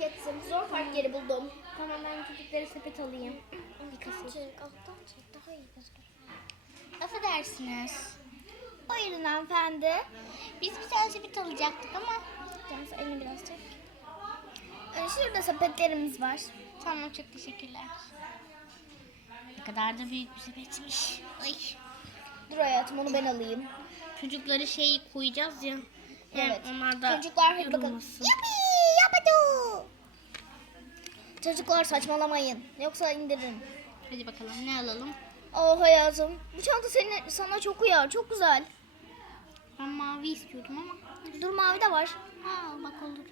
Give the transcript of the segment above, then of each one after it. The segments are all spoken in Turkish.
ettim. Zor park yeri buldum. Tamam ben çocuklara sepet alayım. Alttan çek, alttan çek. Daha iyi gözükür. Affedersiniz. Buyurun hanımefendi. Biz bir tane sepet alacaktık ama. Yalnız elini biraz çek. Ee, şurada sepetlerimiz var. Tamam çok teşekkürler. Ne kadar da büyük bir sepetmiş. Ay. Dur hayatım onu ben alayım. Çocukları şey koyacağız ya. Hem Evet. onlar da Çocuklar hadi bakalım. Yappi yapadu. Çocuklar saçmalamayın. Yoksa indiririm. Hadi bakalım ne alalım? Oh hayatım. Bu çanta senin, sana çok uyar. Çok güzel. Ben mavi istiyordum ama. Dur mavi de var. Ha bak olur.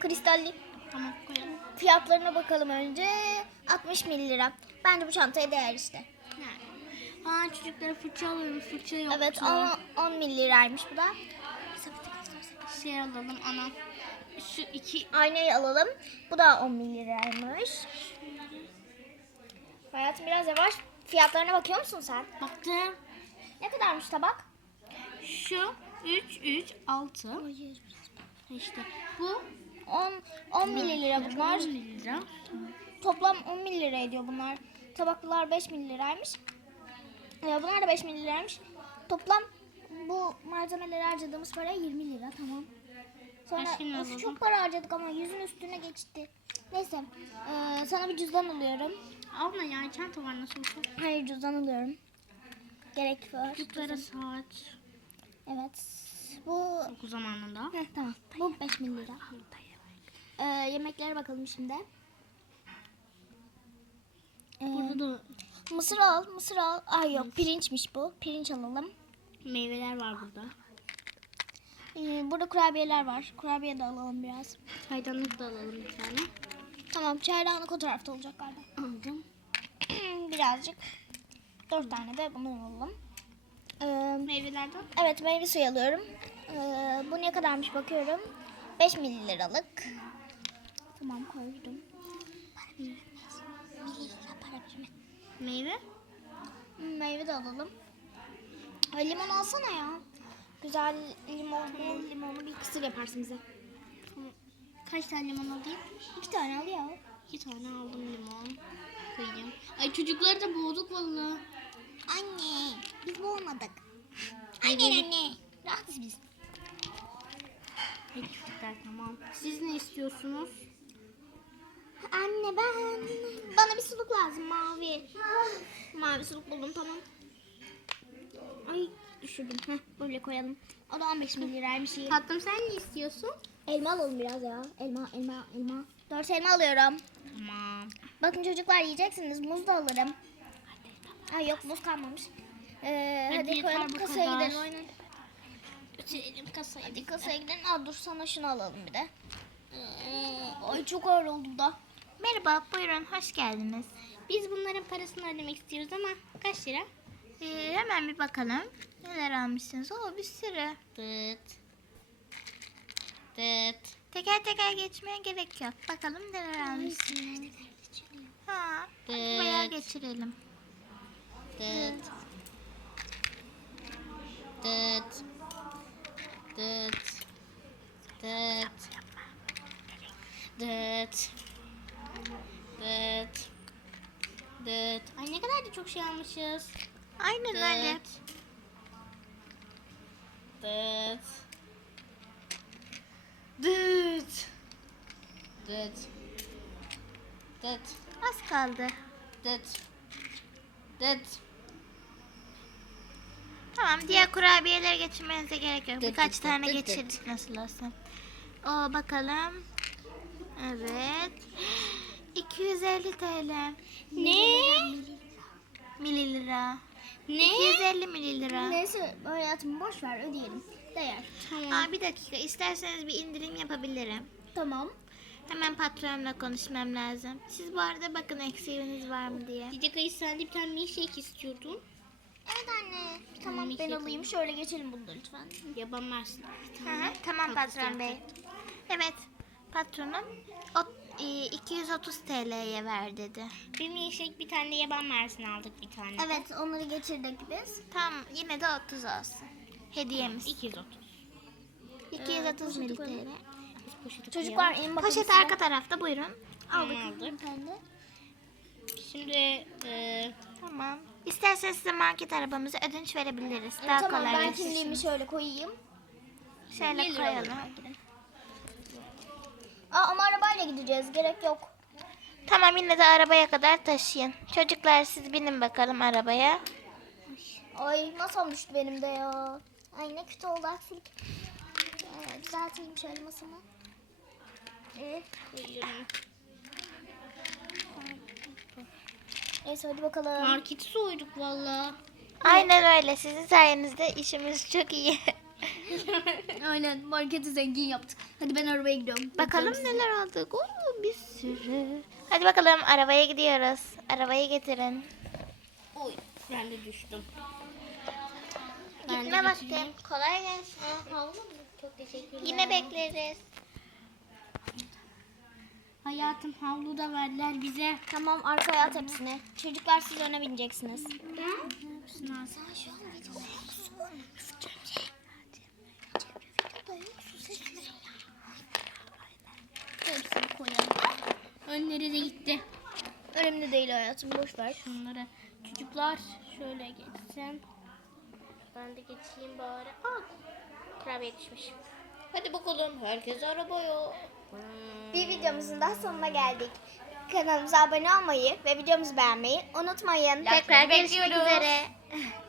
Kristalli. Tamam koyalım. Fiyatlarına bakalım önce. 60 lira. Bence bu çantaya değer işte. Yani. Aa çocuklara fırça alalım. Fırça yoktu. Evet 10, 10 liraymış bu da. Şey alalım ana. Şu iki Aynayı alalım. Bu da 10 liraymış. Hayatım biraz yavaş. Fiyatlarına bakıyor musun sen? baktım. Ne kadarmış tabak? Şu 3 3 6. Hayır. İşte bu 10 10 mililira bunlar. 10 lira. Toplam 10 mililira ediyor bunlar. Tabaklar 5 mililiraymış. Ee, bunlar da 5 mililiraymış. Toplam bu malzemeleri harcadığımız para 20 lira tamam. Sonra of, alalım? çok para harcadık ama yüzün üstüne geçti. Neyse ee, sana bir cüzdan alıyorum. Alma ya çanta var nasıl olsa. Hayır cüzdan alıyorum. Gerek var. Çocuklara saat. Evet. Bu Okul zamanında. Heh, tamam. Bu 5 lira. Ee, yemeklere bakalım şimdi. Ee, Burada da mısır al, mısır al. Ay yok, pirinçmiş bu. Pirinç alalım. Meyveler var burada. Ee, burada kurabiyeler var. Kurabiye de alalım biraz. Çaydanlık da alalım bir tane. Tamam, çaydanlık o tarafta olacak galiba. Aldım. Birazcık. Dört tane de bundan alalım. Ee, Meyvelerden evet, meyve suyu alıyorum. Ee, bu ne kadarmış bakıyorum. 5 mililiralık. Tamam, koydum. Meyve. Meyve de alalım. Ay, limon alsana ya. Güzel limonlu limonlu bir kısır yaparsın bize. Kaç tane limon alayım? İki tane al ya. İki tane aldım limon. Koyayım. Ay çocukları da boğduk vallahi. Anne biz bu olmadık. Aynen anne. Rahatız biz. Peki çocuklar tamam. Siz ne istiyorsunuz? Anne ben bana bir suluk lazım mavi. Mavi suluk buldum tamam. Ay düşürdüm. Heh, böyle koyalım. O da 15 liraymış iyi. Tatlım sen ne istiyorsun? Elma alalım biraz ya. Elma, elma, elma. Dört elma alıyorum. Tamam. Bakın çocuklar yiyeceksiniz. Muz da alırım. Ay yok muz kalmamış. Ee, Hadi hadi, koyalım kasaya kadar. gidelim oynayalım. Götürelim kasayı. Hadi kasaya gidelim. Aa, dur sana şunu alalım bir de. Ee, Ay çok ağır oldu da. Merhaba, buyurun, hoş geldiniz. Biz bunların parasını ödemek istiyoruz ama kaç lira? Ee, hemen bir bakalım. Neler almışsınız? Oo bir sürü. Dıt. Dıt. Teker teker geçmeye gerek yok. Bakalım neler almışsınız. Ha, hadi bayağı geçirelim. Dıt. Dıt. Dıt. Dıt. Dıt. Dıt. Dıt. Ay ne kadar da çok şey almışız. Aynen öyle. Dıt. Dıt. Dıt. Dıt. Dıt. Az kaldı. Dıt. Dıt. Tamam diğer kurabiyeleri geçirmenize gerek yok. Dıt Birkaç dıt tane dıt dıt. geçirdik nasıl olsa. Oo bakalım. Evet. 250 TL. Ne? Mililira. Ne? 250 mililira. Neyse hayatım boş ver ödeyelim. Değer. Aa, bir dakika isterseniz bir indirim yapabilirim. Tamam. Hemen patronla konuşmam lazım. Siz bu arada bakın eksiğiniz var mı diye. Cici kayı sen de bir tane milkshake istiyordun. Evet anne. Tamam ben şey alayım. Şöyle geçelim bunu da lütfen. Yaban. Hı hı, tamam patron bey. Evet patronum o, e, 230 TL'ye ver dedi. Bir milkshake bir tane de yaban mersin aldık bir tane. Evet onları geçirdik biz. Tamam yine de 30 olsun. Hediyemiz. 230. 230 Ee, mil poşeti TL. Poşeti Çocuklar in bakın Poşet size. arka tarafta buyurun. Al Aldık. bakalım de. Şimdi e, Tamam. İsterseniz size market arabamızı ödünç verebiliriz. Daha tamam kolay ben geçsin. kimliğimi şöyle koyayım. Şöyle 1 lira koyalım. de. Aa, ama arabayla gideceğiz. Gerek yok. Tamam yine de arabaya kadar taşıyın. Çocuklar siz binin bakalım arabaya. Ay masam düştü benim de ya. Ay ne kötü oldu aksilik. Ee, düzelteyim şöyle masamı. Ee, koyuyorum. neyse hadi bakalım. Marketi soyduk valla. Aynen öyle. Sizin sayenizde işimiz çok iyi. Aynen marketi zengin yaptık. Hadi ben arabaya gidiyorum. bakalım neler aldık. Oo, bir sürü. Hadi bakalım arabaya gidiyoruz. Arabayı getirin. Oy ben de düştüm. Ben de Gitme vakti. getireyim. Kolay gelsin. Çok teşekkürler. Yine bekleriz. Hayatım havlu da verdiler bize. Tamam arkaya at hepsini. Çocuklar siz öne bineceksiniz. Hepsini alsın. Hepsini koyalım. Önleri de gitti. Önemli değil hayatım boş ver. Şunları çocuklar şöyle geçsin. Ben de geçeyim bari. Aa, kurabiye düşmüş. Hadi bakalım herkes arabaya. Bir videomuzun daha sonuna geldik. Kanalımıza abone olmayı ve videomuzu beğenmeyi unutmayın. Tekrar görüşmek üzere.